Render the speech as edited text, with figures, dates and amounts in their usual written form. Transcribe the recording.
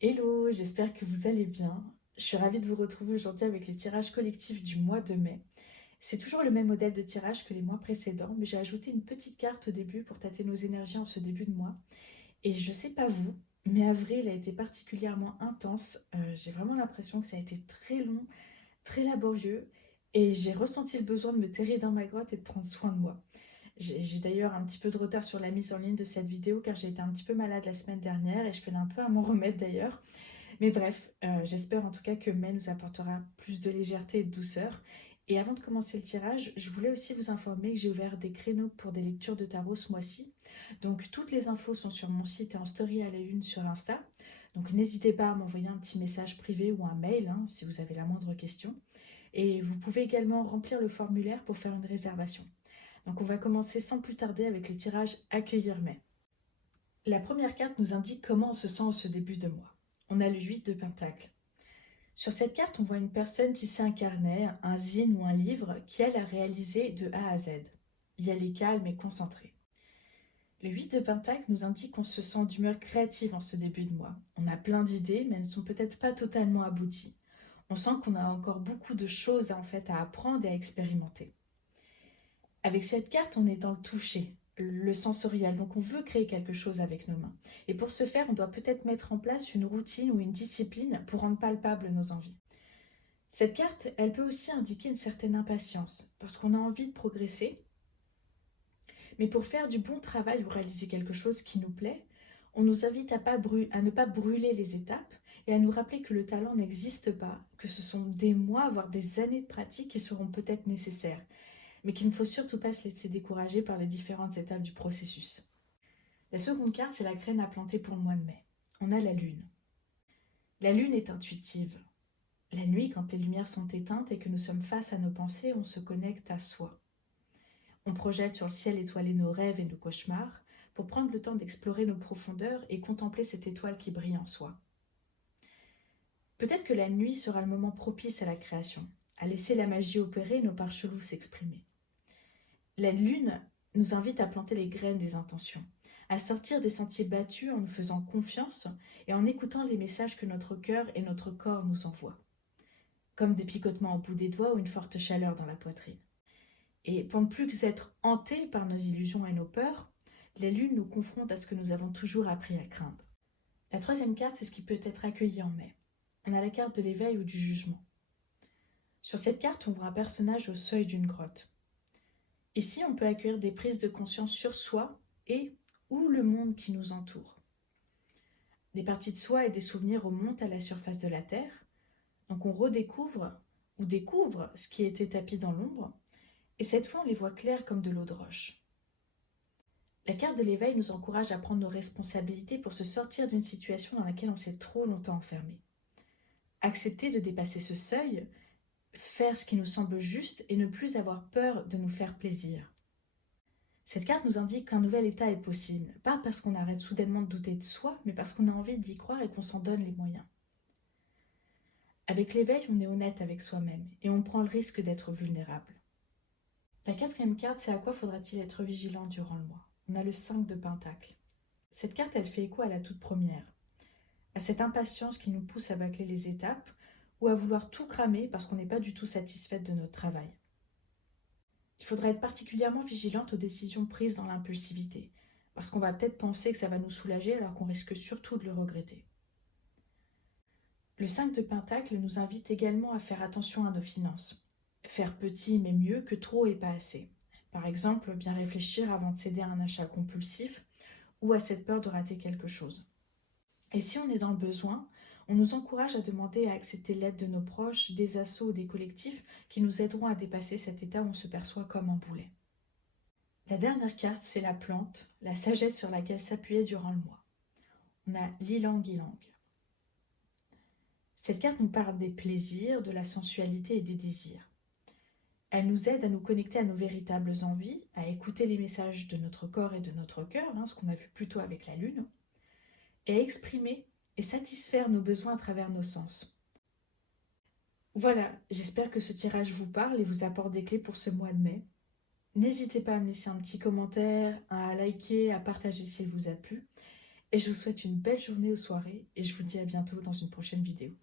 Hello, j'espère que vous allez bien. Je suis ravie de vous retrouver aujourd'hui avec les tirages collectifs du mois de mai. C'est toujours le même modèle de tirage que les mois précédents, mais j'ai ajouté une petite carte au début pour tâter nos énergies en ce début de mois. Et je sais pas vous, mais avril a été particulièrement intense. J'ai vraiment l'impression que ça a été très long, très laborieux, et j'ai ressenti le besoin de me terrer dans ma grotte et de prendre soin de moi. J'ai d'ailleurs un petit peu de retard sur la mise en ligne de cette vidéo car j'ai été un petit peu malade la semaine dernière et je peine un peu à m'en remettre d'ailleurs. Mais bref, j'espère en tout cas que mai nous apportera plus de légèreté et de douceur. Et avant de commencer le tirage, je voulais aussi vous informer que j'ai ouvert des créneaux pour des lectures de tarot ce mois-ci. Donc toutes les infos sont sur mon site et en story à la une sur Insta. Donc n'hésitez pas à m'envoyer un petit message privé ou un mail hein, si vous avez la moindre question. Et vous pouvez également remplir le formulaire pour faire une réservation. Donc on va commencer sans plus tarder avec le tirage Accueillir mai. La première carte nous indique comment on se sent en ce début de mois. On a le 8 de Pentacle. Sur cette carte, on voit une personne tisser un carnet, un zine ou un livre qui, elle, a réalisé de A à Z. Et elle est calme et concentrée. Le 8 de Pentacle nous indique qu'on se sent d'humeur créative en ce début de mois. On a plein d'idées, mais elles ne sont peut-être pas totalement abouties. On sent qu'on a encore beaucoup de choses à apprendre et à expérimenter. Avec cette carte, on est dans le toucher, le sensoriel, donc on veut créer quelque chose avec nos mains. Et pour ce faire, on doit peut-être mettre en place une routine ou une discipline pour rendre palpables nos envies. Cette carte, elle peut aussi indiquer une certaine impatience, parce qu'on a envie de progresser, mais pour faire du bon travail ou réaliser quelque chose qui nous plaît, on nous invite à ne pas brûler les étapes et à nous rappeler que le talent n'existe pas, que ce sont des mois, voire des années de pratique qui seront peut-être nécessaires, mais qu'il ne faut surtout pas se laisser décourager par les différentes étapes du processus. La seconde carte, c'est la graine à planter pour le mois de mai. On a la lune. La lune est intuitive. La nuit, quand les lumières sont éteintes et que nous sommes face à nos pensées, on se connecte à soi. On projette sur le ciel étoilé nos rêves et nos cauchemars pour prendre le temps d'explorer nos profondeurs et contempler cette étoile qui brille en soi. Peut-être que la nuit sera le moment propice à la création, à laisser la magie opérer et nos parts cheloues s'exprimer. La lune nous invite à planter les graines des intentions, à sortir des sentiers battus en nous faisant confiance et en écoutant les messages que notre cœur et notre corps nous envoient, comme des picotements au bout des doigts ou une forte chaleur dans la poitrine. Et pour ne plus être hantés par nos illusions et nos peurs, la lune nous confronte à ce que nous avons toujours appris à craindre. La troisième carte, c'est ce qui peut être accueilli en mai. On a la carte de l'éveil ou du jugement. Sur cette carte, on voit un personnage au seuil d'une grotte. Ici, on peut accueillir des prises de conscience sur soi et ou le monde qui nous entoure. Des parties de soi et des souvenirs remontent à la surface de la Terre, donc on redécouvre ou découvre ce qui était tapis dans l'ombre, et cette fois on les voit clairs comme de l'eau de roche. La carte de l'éveil nous encourage à prendre nos responsabilités pour se sortir d'une situation dans laquelle on s'est trop longtemps enfermé. Accepter de dépasser ce seuil, faire ce qui nous semble juste et ne plus avoir peur de nous faire plaisir. Cette carte nous indique qu'un nouvel état est possible, pas parce qu'on arrête soudainement de douter de soi, mais parce qu'on a envie d'y croire et qu'on s'en donne les moyens. Avec l'éveil, on est honnête avec soi-même et on prend le risque d'être vulnérable. La quatrième carte, c'est à quoi faudra-t-il être vigilant durant le mois. On a le 5 de Pentacle. Cette carte, elle fait écho à la toute première, à cette impatience qui nous pousse à bâcler les étapes ou à vouloir tout cramer parce qu'on n'est pas du tout satisfaite de notre travail. Il faudra être particulièrement vigilante aux décisions prises dans l'impulsivité, parce qu'on va peut-être penser que ça va nous soulager alors qu'on risque surtout de le regretter. Le 5 de Pentacle nous invite également à faire attention à nos finances. Faire petit mais mieux que trop et pas assez. Par exemple, bien réfléchir avant de céder à un achat compulsif ou à cette peur de rater quelque chose. Et si on est dans le besoin, on nous encourage à demander et à accepter l'aide de nos proches, des assos ou des collectifs qui nous aideront à dépasser cet état où on se perçoit comme un boulet. La dernière carte, c'est la plante, la sagesse sur laquelle s'appuyer durant le mois. On a l'ilang ilang. Cette carte nous parle des plaisirs, de la sensualité et des désirs. Elle nous aide à nous connecter à nos véritables envies, à écouter les messages de notre corps et de notre cœur, ce qu'on a vu plus tôt avec la lune, et à exprimer et satisfaire nos besoins à travers nos sens. Voilà, j'espère que ce tirage vous parle et vous apporte des clés pour ce mois de mai. N'hésitez pas à me laisser un petit commentaire, à liker, à partager s'il vous a plu. et je vous souhaite une belle journée ou soirée et je vous dis à bientôt dans une prochaine vidéo.